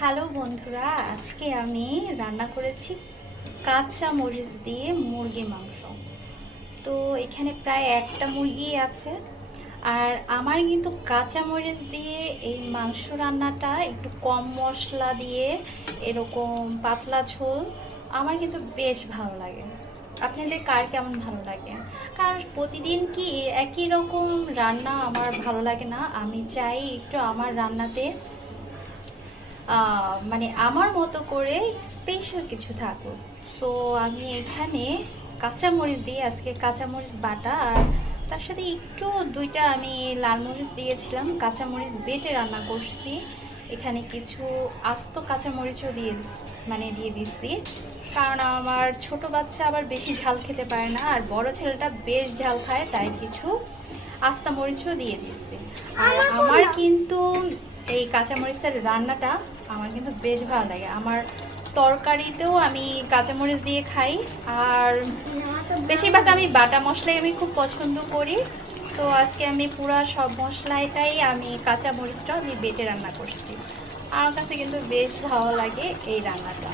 Hello বন্ধুরা, আজকে আমি রান্না করেছি কাঁচা মরিচ দিয়ে মুরগি মাংস। তো এখানে প্রায় একটা মুরগি আছে। আর আমার কিন্তু কাঁচা মরিচ দিয়ে এই মাংস রান্নাটা একটু কম মশলা দিয়ে এরকম পাতলা ঝোল আমার কিন্তু বেশ ভালো লাগে। আপনাদের কার কেমন ভালো লাগে? কারণ প্রতিদিন কি একই রকম রান্না আমার ভালো লাগে না। আমি চাই একটু আমার রান্নাতে মানে আমার মতো করে স্পেশাল কিছু থাকুক। তো আমি এখানে কাঁচামরিচ দিয়ে আজকে কাঁচামরিচ বাটা আর তার সাথে একটু দুইটা আমি লাল মরিচ দিয়েছিলাম, কাঁচামরিচ বেটে রান্না করছি। এখানে কিছু আস্ত কাঁচামরিচও দিয়ে দিচ্ছি, কারণ আমার ছোট বাচ্চা আবার বেশি ঝাল খেতে পারে না, আর বড় ছেলেটা বেশ ঝাল খায়, তাই কিছু আস্তা মরিচও দিয়ে দিচ্ছি। আর আমার কিন্তু এই কাঁচামরিচের রান্নাটা আমার কিন্তু বেশ ভালো লাগে। আমার তরকারিতেও আমি কাঁচামরিচ দিয়ে খাই, আর বেশিরভাগ আমি বাটা মশলাই আমি খুব পছন্দ করি। তো আজকে আমি পুরো সব মশলাটাই আমি কাঁচামরিচটাও আমি বেটে রান্না করছি। আমার কাছে কিন্তু বেশ ভালো লাগে এই রান্নাটা।